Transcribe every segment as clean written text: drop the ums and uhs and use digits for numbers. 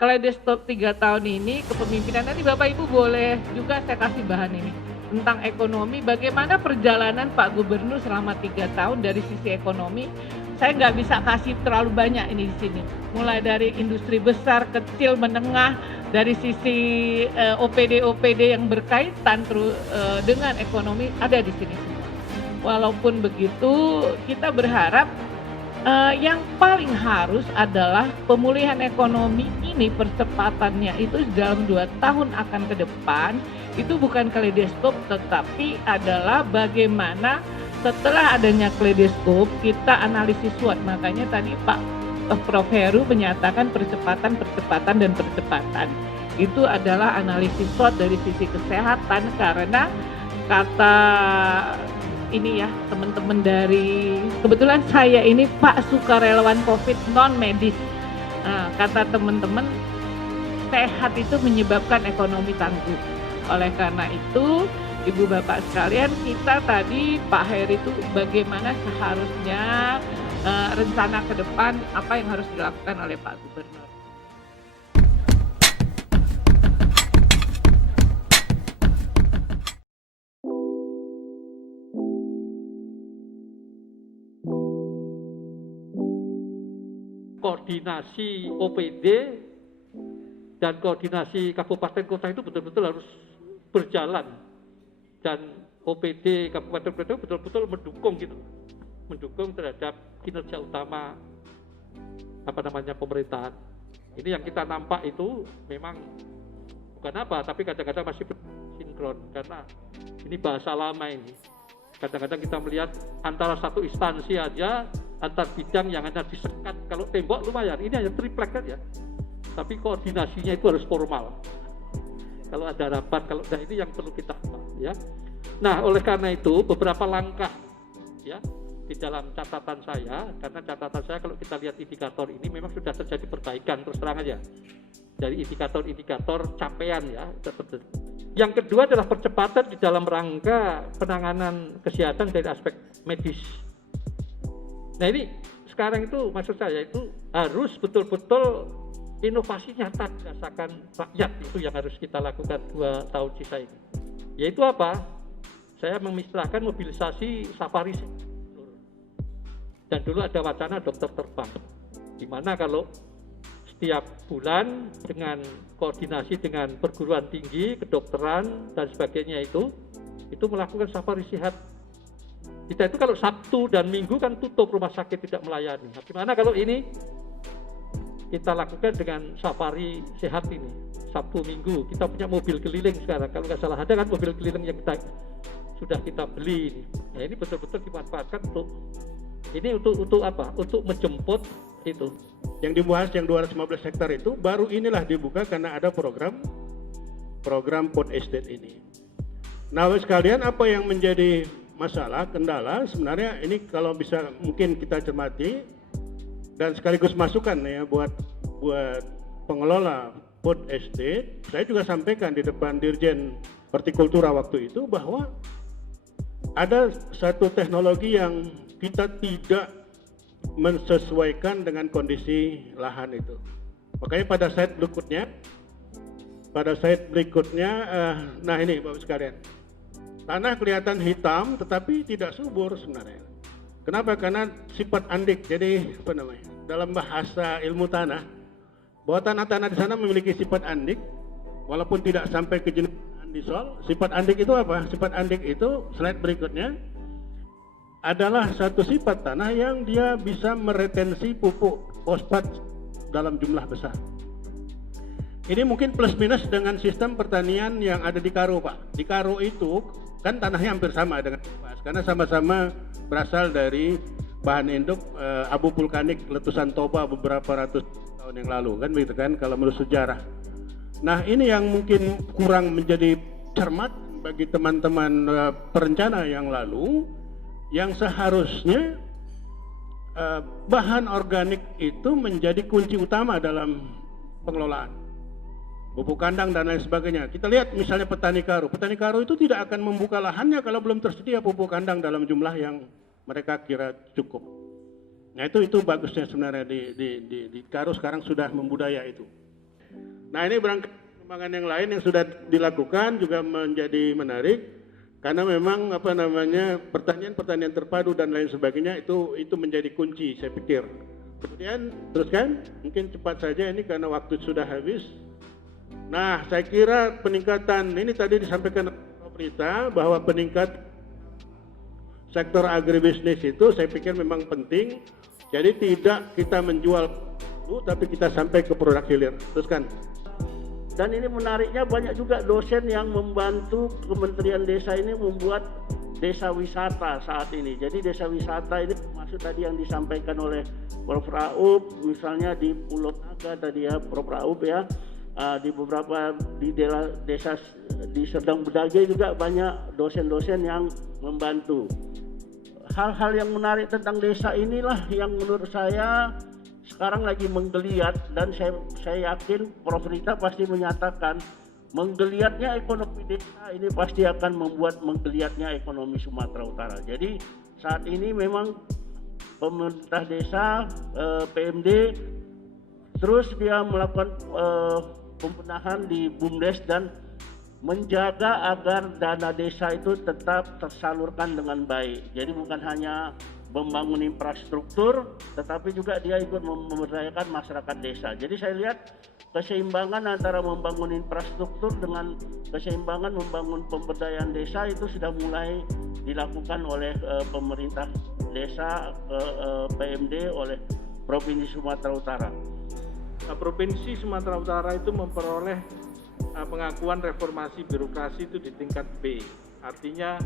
Kaleidoskop 3 tahun ini kepemimpinan, nanti Bapak Ibu boleh juga saya kasih bahan ini, tentang ekonomi, bagaimana perjalanan Pak Gubernur selama 3 tahun dari sisi ekonomi. Saya nggak bisa kasih terlalu banyak ini di sini, mulai dari industri besar, kecil, menengah, dari sisi OPD-OPD yang berkaitan dengan ekonomi ada di sini semua. Walaupun begitu, kita berharap yang paling harus adalah pemulihan ekonomi ini percepatannya itu dalam 2 tahun akan ke depan, itu bukan kaleidoskop tetapi adalah bagaimana setelah adanya kaleidoskop kita analisis SWOT. Makanya tadi Prof. Heru menyatakan percepatan dan percepatan. Itu adalah analisis SWOT dari sisi kesehatan, karena kata ini ya teman-teman dari, kebetulan saya ini Pak sukarelawan COVID non medis. Nah, kata teman-teman, sehat itu menyebabkan ekonomi tangguh. Oleh karena itu, Ibu Bapak sekalian, kita tadi Pak Heri itu bagaimana seharusnya rencana ke depan apa yang harus dilakukan oleh Pak Gubernur. Koordinasi OPD dan koordinasi kabupaten kota itu betul-betul harus berjalan, dan OPD kabupaten kota betul-betul mendukung terhadap kinerja utama pemerintahan. Ini yang kita nampak itu memang bukan tapi kadang-kadang masih sinkron, karena ini bahasa lama ini. Kadang-kadang kita melihat antara satu instansi aja, antar bidang yang hanya disekat, kalau tembok lumayan, ini hanya triplek ya. Tapi koordinasinya itu harus formal. Kalau ada rapat, ini yang perlu kita ya. Nah, oleh karena itu beberapa langkah ya di dalam catatan saya, karena catatan saya kalau kita lihat indikator ini memang sudah terjadi perbaikan, terus terang aja. Dari indikator capaian ya. Yang kedua adalah percepatan di dalam rangka penanganan kesehatan dari aspek medis. Nah, ini sekarang itu maksud saya itu harus betul-betul inovasi nyata dirasakan rakyat, itu yang harus kita lakukan 2 tahun sisa ini. Yaitu apa? Saya memisahkan mobilisasi safari. Dan dulu ada wacana dokter terbang, di mana kalau setiap bulan dengan koordinasi dengan perguruan tinggi, kedokteran dan sebagainya itu melakukan safari sehat. Kita itu kalau Sabtu dan Minggu kan tutup, rumah sakit tidak melayani. Nah, gimana kalau ini kita lakukan dengan safari sehat ini, Sabtu Minggu. Kita punya mobil keliling sekarang, kalau nggak salah ada kan mobil keliling yang sudah kita beli ini. Nah, ini betul-betul dimanfaatkan untuk apa? Untuk menjemput itu. Yang dibahas yang 215 hektar itu baru inilah dibuka karena ada program food estate ini. Nah, sekalian, apa yang menjadi masalah, kendala sebenarnya ini kalau bisa mungkin kita cermati dan sekaligus masukan ya buat pengelola food estate. Saya juga sampaikan di depan Dirjen Hortikultura waktu itu bahwa ada satu teknologi yang kita tidak mensesuaikan dengan kondisi lahan itu. Makanya pada slide berikutnya, nah ini Bapak sekalian, tanah kelihatan hitam tetapi tidak subur sebenarnya. Kenapa? Karena sifat andik. Jadi dalam bahasa ilmu tanah, bahwa tanah-tanah di sana memiliki sifat andik, walaupun tidak sampai ke jenis andisol. Sifat andik itu apa? Sifat andik itu slide berikutnya adalah satu sifat tanah yang dia bisa meretensi pupuk fosfat dalam jumlah besar. Ini mungkin plus minus dengan sistem pertanian yang ada di Karo, Pak. Di Karo itu kan tanahnya hampir sama dengan Pas, karena sama-sama berasal dari bahan induk abu vulkanik letusan Toba beberapa ratus tahun yang lalu, kan begitu kan kalau menurut sejarah. Nah, ini yang mungkin kurang menjadi cermat bagi teman-teman perencana yang lalu, yang seharusnya bahan organik itu menjadi kunci utama dalam pengelolaan pupuk kandang dan lain sebagainya. Kita lihat misalnya petani Karo itu tidak akan membuka lahannya kalau belum tersedia pupuk kandang dalam jumlah yang mereka kira cukup. Nah, itu bagusnya sebenarnya di Karo sekarang sudah membudaya itu. Nah ini berangkat pengembangan yang lain yang sudah dilakukan juga menjadi menarik karena memang apa namanya pertanian terpadu dan lain sebagainya itu menjadi kunci saya pikir. Kemudian teruskan, mungkin cepat saja ini karena waktu sudah habis. Nah saya kira peningkatan ini tadi disampaikan pemerintah bahwa peningkat sektor agribisnis itu saya pikir memang penting. Jadi tidak kita menjual tapi kita sampai ke produk hilir. Teruskan. Dan ini menariknya banyak juga dosen yang membantu Kementerian Desa ini membuat desa wisata saat ini. Jadi desa wisata ini maksud tadi yang disampaikan oleh Prof. Raub, misalnya di Pulau Naga tadi ya, Prof. Raub ya, di beberapa di desa di Serdang Bedage juga banyak dosen-dosen yang membantu. Hal-hal yang menarik tentang desa inilah yang menurut saya sekarang lagi menggeliat, dan saya yakin Prof. Rita pasti menyatakan menggeliatnya ekonomi desa ini pasti akan membuat menggeliatnya ekonomi Sumatera Utara. Jadi saat ini memang pemerintah desa, PMD terus dia melakukan pembenahan di BUMDes dan menjaga agar dana desa itu tetap tersalurkan dengan baik. Jadi bukan hanya membangun infrastruktur, tetapi juga dia ikut memberdayakan masyarakat desa. Jadi saya lihat keseimbangan antara membangun infrastruktur dengan keseimbangan membangun pemberdayaan desa itu sudah mulai dilakukan oleh pemerintah desa, PMD, oleh Provinsi Sumatera Utara. Provinsi Sumatera Utara itu memperoleh pengakuan reformasi birokrasi itu di tingkat B. Artinya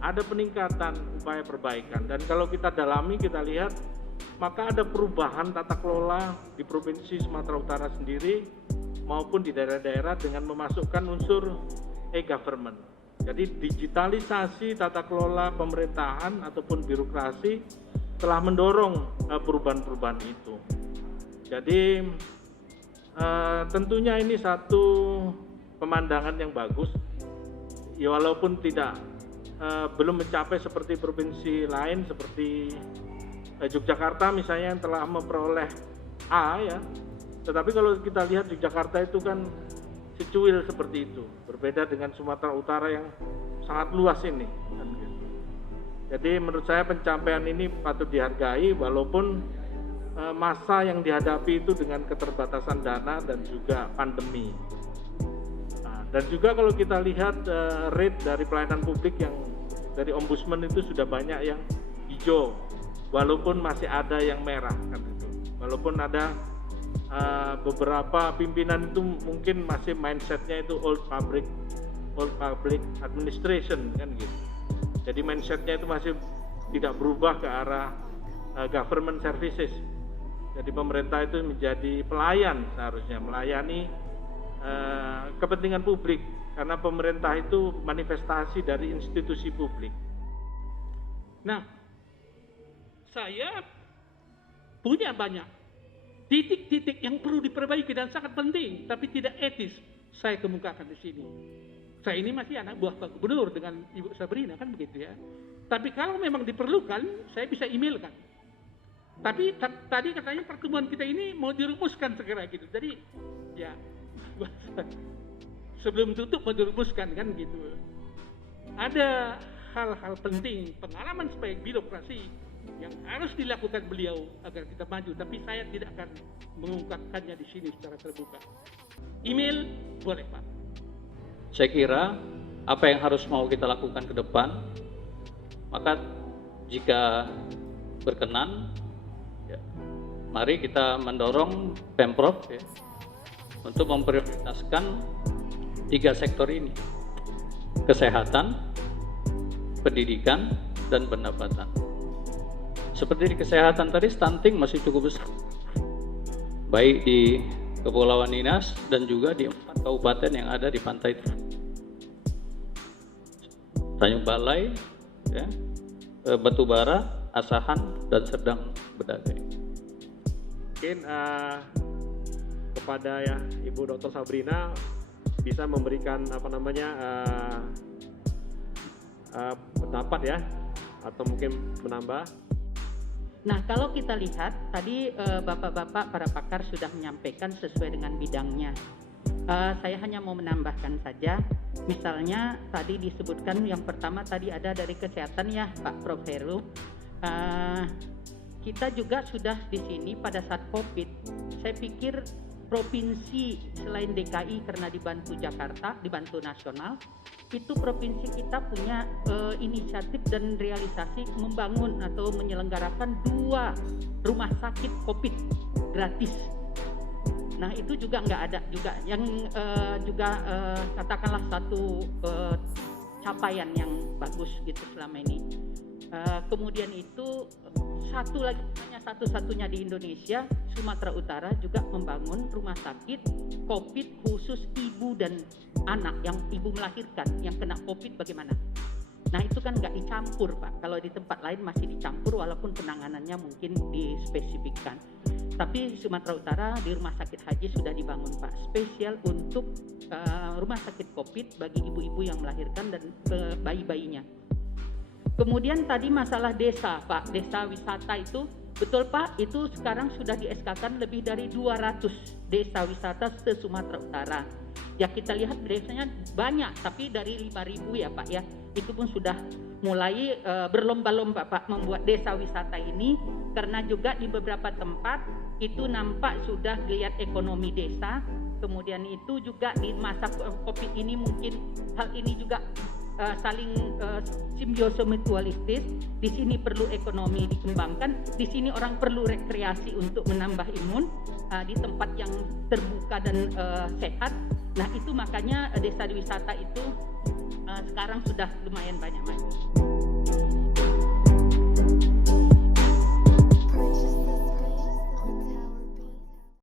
ada peningkatan upaya perbaikan, dan kalau kita dalami kita lihat maka ada perubahan tata kelola di Provinsi Sumatera Utara sendiri maupun di daerah-daerah dengan memasukkan unsur e-government. Jadi digitalisasi tata kelola pemerintahan ataupun birokrasi telah mendorong perubahan-perubahan itu. Jadi tentunya ini satu pemandangan yang bagus, ya walaupun belum mencapai seperti provinsi lain seperti Yogyakarta misalnya yang telah memperoleh A ya, tetapi kalau kita lihat Yogyakarta itu kan secuil seperti itu, berbeda dengan Sumatera Utara yang sangat luas ini. Jadi menurut saya pencapaian ini patut dihargai walaupun masa yang dihadapi itu dengan keterbatasan dana dan juga pandemi. Dan juga kalau kita lihat rate dari pelayanan publik yang dari Ombudsman itu sudah banyak yang hijau, walaupun masih ada yang merah kan itu. Walaupun ada beberapa pimpinan itu mungkin masih mindsetnya itu old public administration kan gitu. Jadi mindsetnya itu masih tidak berubah ke arah government services. Jadi pemerintah itu menjadi pelayan, seharusnya melayani kepentingan publik, karena pemerintah itu manifestasi dari institusi publik. Nah, saya punya banyak titik-titik yang perlu diperbaiki dan sangat penting, tapi tidak etis saya kemukakan di sini. Saya ini masih anak buah Pak Gubernur dengan Ibu Sabrina kan begitu ya. Tapi kalau memang diperlukan, saya bisa emailkan. Tapi tadi katanya pertemuan kita ini mau dirumuskan segera gitu. Jadi ya sebelum tutup mau dirumuskan kan gitu. Ada hal-hal penting, pengalaman sebagai birokrasi yang harus dilakukan beliau agar kita maju. Tapi saya tidak akan mengungkapkannya di sini secara terbuka. Email boleh Pak. Saya kira apa yang harus mau kita lakukan ke depan, maka jika berkenan, ya, mari kita mendorong Pemprov ya, untuk memprioritaskan 3 sektor ini: kesehatan, pendidikan, dan pendapatan. Seperti di kesehatan tadi, stunting masih cukup besar, baik di Kepulauan Nias dan juga di 4 kabupaten yang ada di pantai Tanjung Balai, ya, Batubara, Asahan, dan Serdang Bedage. Mungkin kepada ya Ibu Dr. Sabrina bisa memberikan pendapat ya, atau mungkin menambah. Nah, kalau kita lihat tadi bapak-bapak para pakar sudah menyampaikan sesuai dengan bidangnya. Saya hanya mau menambahkan saja, misalnya tadi disebutkan yang pertama tadi ada dari kesehatan ya Pak Prof. Heru. Kita juga sudah di sini pada saat COVID, saya pikir provinsi selain DKI karena dibantu Jakarta, dibantu nasional, itu provinsi kita punya inisiatif dan realisasi membangun atau menyelenggarakan 2 rumah sakit COVID gratis. Nah itu juga nggak ada juga yang katakanlah satu capaian yang bagus gitu selama ini. Kemudian itu satu lagi, hanya satu-satunya di Indonesia, Sumatera Utara juga membangun rumah sakit COVID khusus ibu dan anak yang ibu melahirkan yang kena COVID bagaimana. Nah itu kan nggak dicampur Pak, kalau di tempat lain masih dicampur walaupun penanganannya mungkin dispesifikkan. Tapi Sumatera Utara di rumah sakit haji sudah dibangun Pak, spesial untuk rumah sakit COVID bagi ibu-ibu yang melahirkan dan bayi-bayinya. Kemudian tadi masalah desa Pak, desa wisata itu, betul Pak, itu sekarang sudah di-SK-kan lebih dari 200 desa wisata se-Sumatera Utara. Ya kita lihat desanya banyak, tapi dari 5.000 ya Pak ya, itu pun sudah mulai berlomba-lomba Pak membuat desa wisata ini, karena juga di beberapa tempat itu nampak sudah geliat ekonomi desa. Kemudian itu juga di masa COVID ini mungkin hal ini juga saling simbiosis mutualistis. Di sini perlu ekonomi dikembangkan, di sini orang perlu rekreasi untuk menambah imun di tempat yang terbuka dan sehat. Nah itu makanya desa wisata itu sekarang sudah lumayan banyak maju.